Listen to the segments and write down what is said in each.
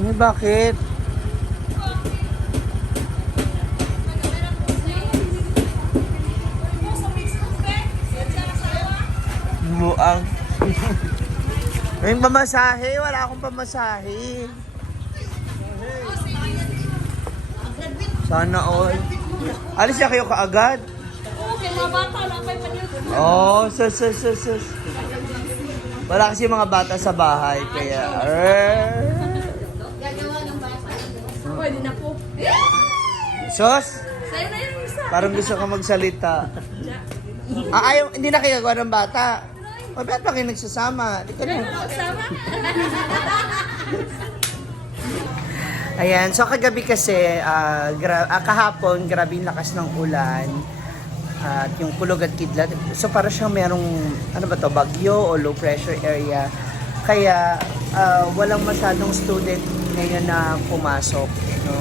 Ay, bakit? Buang. May pamasahe. Wala akong pamasahe. Sana all. Alis na kayo kaagad? Oo, kaya mga bata lang kayo paniyod. Oh, sus. Wala kasi mga bata sa bahay, kaya... Pwede na po. Sus! Sa'yo na yung isa. Parang gusto ka magsalita. Ayaw, hindi na kayo gawa ng bata. O, ba't pa kayo nagsasama? Di ka na. Sama? Ayan, so kagabi kasi, kahapon, grabe yung lakas ng ulan. At yung kulog at kidlat. So para siyang merong, ano ba to, bagyo o low pressure area. Kaya walang masyadong student ngayon na pumasok. No?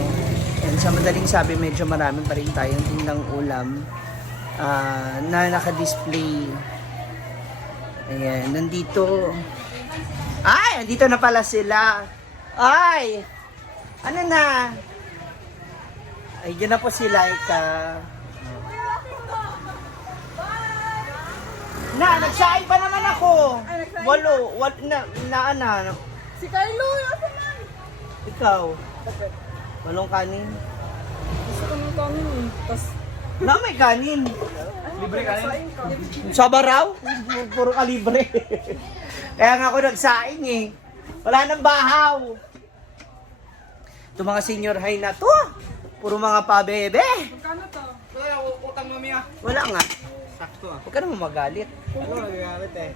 And sa madaling sabi, medyo marami pa rin tayong tindang ulam na naka-display. Ayan, nandito. Ay, nandito na pala sila. Ay! Ano na? Ay, yun na po si Laika. Nagsaing pa naman ako. Walo. Na. Si Carlo, yun na. Ikaw. Walong kanin. Gusto ko ng kanin eh. Tapos, May kanin. Libre kanin? Saba raw? Puro ka libre. Kaya nga ako nagsaing eh. Wala nang bahaw. Ito mga senior high na to. Puro mga pabebe. magkano to? Ito, utang mami ah. Wala nga. Sakto ah. Huwag ka naman magalit. Ano nagagamit eh?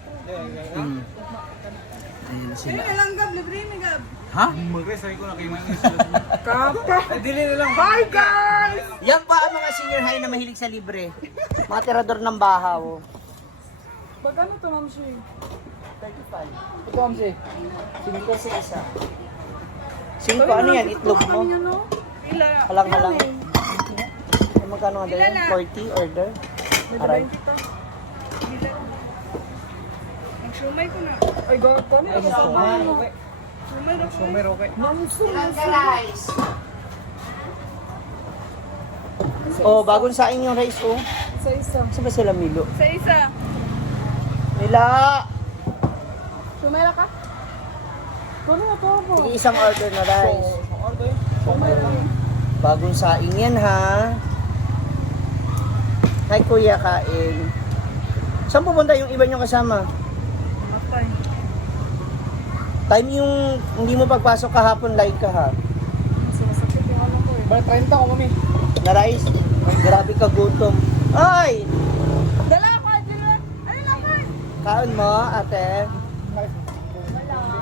Ayun sila. Ay, lang gab, libre na gab. Ha? Mag-resay ko na kayo man. Kapa. Ay, dili na lang. Bye guys! Yan pa ang mga senior high na mahilig sa libre. Mga tirador ng bahaw. Magkano to, Ma'am Shi? 35. Ito, Amsi. Sige kasi isa. 5 ano yan? Itlog mo? Ila. Halang-halang. Ay, magkano nga daw yan? 40 order? Aray. Mag-shumay ko na. Ay, gawin ko na. Ay, sumay. Shumay na po. Sumer, okay. guys. Oh, bagong saing yung rice, oh. Isa-isa. Saan ba sila, Milo? Isa-isa. Mila! Shumay na ka? Kunin na po po. Sige, isang order na rice. Order. Bagong saing yan, ha? Hi, kuya, kain. Saan pupunta yung iba nyo kasama? Matay. Time yung hindi mo pagpasok kahapon, like ka, ha? Sumasakit yung ano ko eh. Bale, 30 ko, mami. Na rice? Grabe ka gutom. Ay! Dala ako, Adrian. Ano na ka? Kaon mo, ate?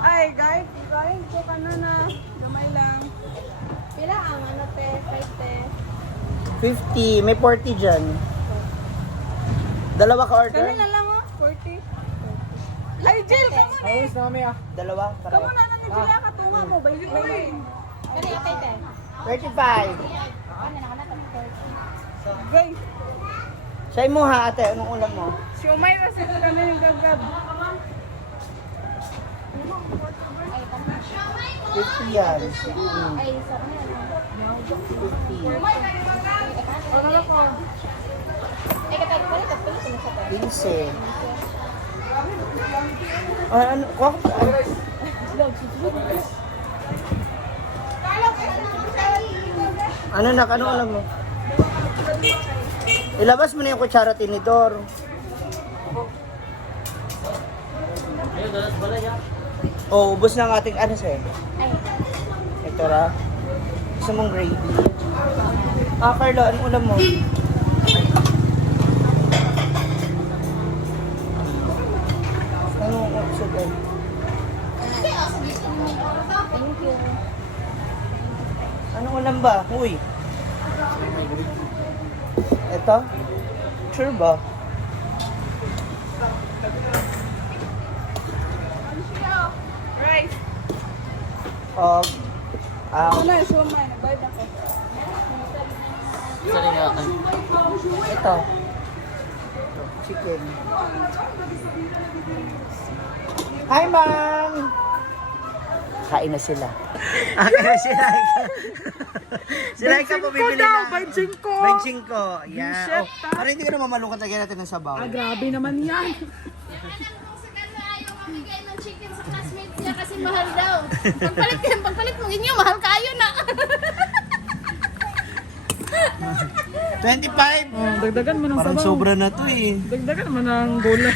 Ay, guys. Guys, ko ka na. Gamay lang. Pila ang ano te? 5 te. 50. May 40 dyan. Dalawa ka order? Kami na lang oh. 40. Ay, Jill, kamo na. Ayos na, mami ah. Dalawa? Kamo na na ni Jill. Katunga mo. Bayi ko eh. Kani atay te. 35. Guys, Say mo ha, ate. Anong ulam mo? siomay na sila kami yung gagab. 50 yan. Ay, sarap na. 50. Ano na ko? Ay, katay ko ito. Pili ko sa 15. Ay, ano? Kuha ko pa. Ano na? Ano ulam mo? Ilabas mo na yung kutsara tinidor. Oh, ubos na ang ating ano sa'yo. Ito ra. Gusto mong gravy. Carlo, anong ulam mo? Anong sugar? Thank you. Anong ulam ba? Uy. Ito? Sure ba? Rice. Ano na, siomay. Nagbayad ako. ito. Chicken. Hi, ma'am! kakain na sila. Kaya sila. Sila ka bumibili na. 25. 25. Yeah. Shit, Oh, para hindi ka na mamalungkot, lagyan natin ng sabaw. Grabe naman yan. Ayaw mamigay ng chicken sa classmates niya kasi mahal daw. Pagpalit mo inyo, mahal kayo na. 25. Dagdagan mo ng Parang sabaw. sobra na to eh. Dagdagan mo ng gulay.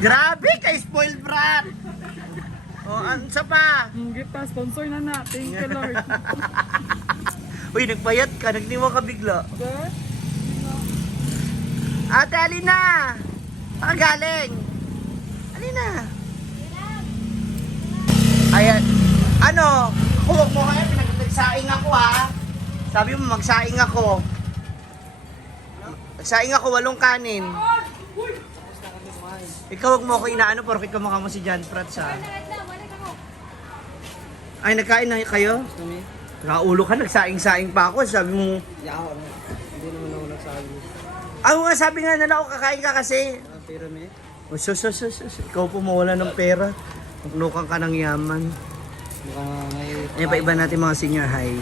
Grabe kay spoiled brat. Oh, ansa pa? Gita, sponsor na na. Thank you, Lord. Uy, nagpayat ka, nagniwa ka bigla. Sir? Ate, Alina! Saan ka galing? Alina! Ayan. Ano? Huwag mo kaya, nagsaing ako ha. Sabi mo, magsaing ako. Magsaing ako, 8 kanin. Ikaw wag mo ako inaano, porkit kamukha mo si John Prats ha. Ay, nagkain na kayo? Nakaulo ka, nagsaing-saing pa ako. Sabi mo, Hindi naman ako nagsabi. nga sabi nga nila ako kakain ka kasi. Pero may. Oh, sus. Ikaw po mawala ng pera. Maglukan ka ng yaman. Mukhang may... Ayan pa iba natin mga senior high.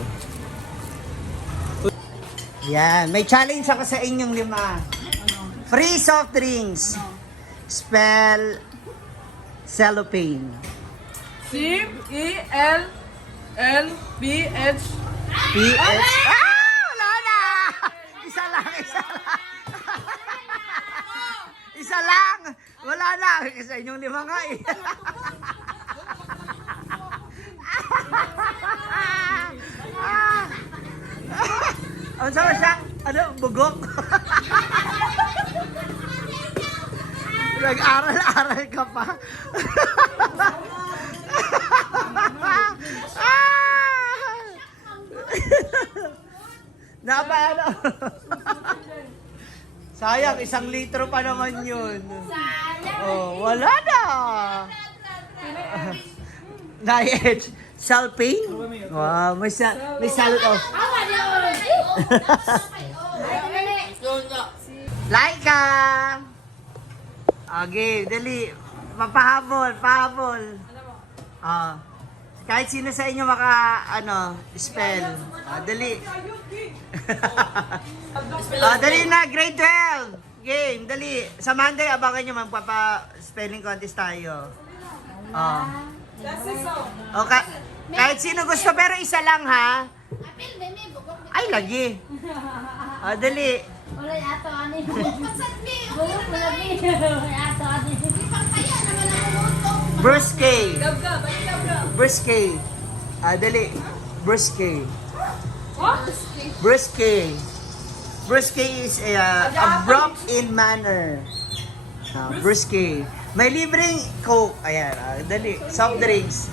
Yan, may challenge ako sa inyong 5. Free soft drinks. Spell cellophane. C-E-L-L-P-H. PH. Wala na! Isa lang. Isa lang! Wala na! Sa inyong 5 nga eh. Ano sama siya? Ano? Bugok? Nag-aral-aral ka pa. Ano? Sayang, 1 litro pa naman yun. Oh, wala na. Diet. Salping? Wow, may salad of. Laika! Okay, dali. Pahabol. Kahit sino sa inyo spell. Dali. Dali na, grade 12. Game, dali. Sa Monday, abangan nyo, magpapa-spelling contest tayo. Okay. Kahit sino gusto, pero isa lang ha. Ay, lagi. Dali. Wala ato ani. Bugok mo lagi. Ato ani. Pagkaya naman ako. Bruce K. Bruce K. Dali. Bruce K. Bruce K. Bruce K is abrupt in manner. Bruce K. May libreng Coke. Ayan. Dali. Soft drinks.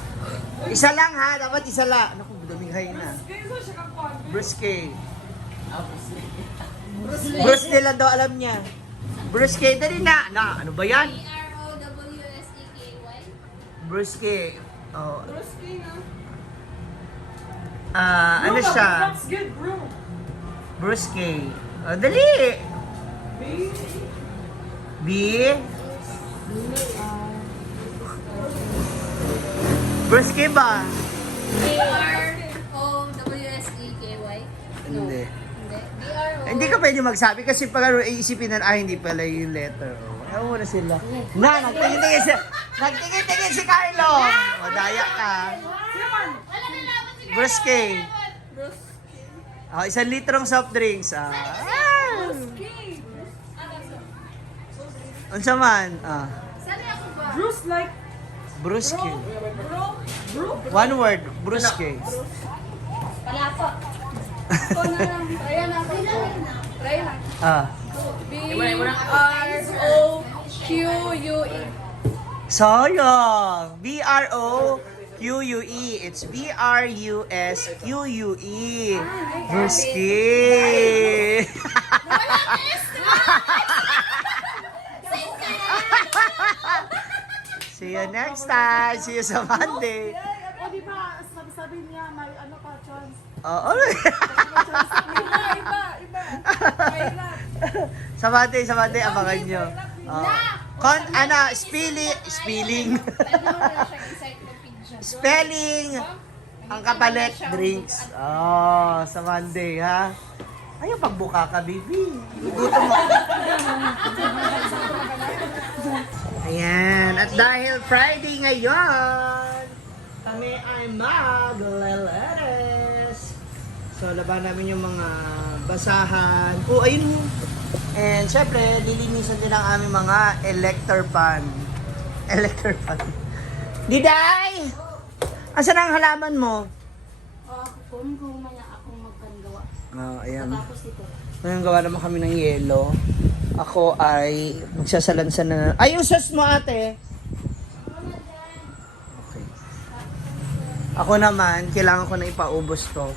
Isa lang ha. Dapat isa lang. Naku, duminghay na. Bruce K. Bruce K lang daw alam niya. Bruce K. Dali na. Ano ba yan? B-R-O-W-S-E-K-Y. Bruce K. Oh. Ano siya? Bruce K. Dali! B. Bruce K ba? B-R-O-W-S-E-K-Y. Hindi. B-R-O. Hindi ka pwede magsabi kasi pag iisipin na, hindi pala yung letter. Ayaw mo na sila. Nagtingin-tingin si Carlo. Madaya ka. Bruce K. 1 litrong soft drinks. Unsa man? Bruce like Bruce K. bro. 1 word, Bruce K. Palapo. Try lang. B-R-O-Q-U-E. Sayang. B-R-O-Q-U-E. It's B-R-U-S-Q-U-E. Bruce K. See you next time. See you sa Monday. O di ba, sabi niya may ano pa chance. Oo. Iba. Mahirap. Sa Monday, abangan nyo. Na! Spelling. Ano na siya encyclopedia. Spelling. Ang kapalit, drinks. Oh, sa Monday, ha? Ayaw, pagbuka ka, baby. Gutom mo. Ayan. At dahil Friday ngayon, kami ay magleleres. So, laban namin yung mga basahan. Oh, ayun mo. And syempre, lilinisan din ang aming mga elector pan. Elector pan. Diday! Asan ang halaman mo? Kung maya akong magkangawa. Ayan. Tapos ito. Ngayon gawa naman kami ng yelo. Ako ay magsasalansan na. Ay, yung sauce mo ate! Okay. Ako naman, kailangan ko na ipaubos to.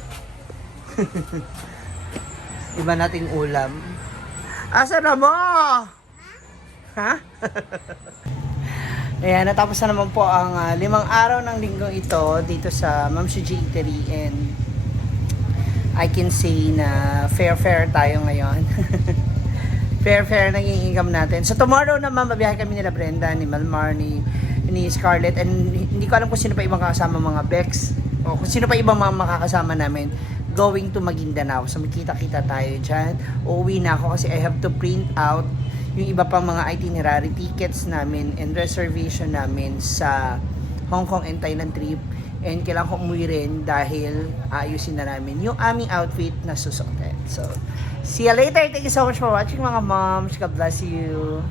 Iba nating ulam. Asa na mo? Ha? Ayan, natapos na naman po ang 5 araw ng linggong ito dito sa Ma'am Suji Eatery, and I can say na fair tayo ngayon. fair naging income natin. So tomorrow naman mabiyahe kami nila Brenda, ni Malmar, ni Scarlett, and hindi ko alam kung sino pa ibang kakasama, mga Bex o kung sino pa ibang mga makakasama namin going to Maguindanao. So magkita-kita tayo dyan. Uuwi na ako kasi I have to print out yung iba pang mga itinerary tickets namin and reservation namin sa Hong Kong and Thailand trip. And kailangan ko umuwi rin dahil ayusin na namin yung aming outfit na susuotin. So, see you later. Thank you so much for watching, mga moms. God bless you.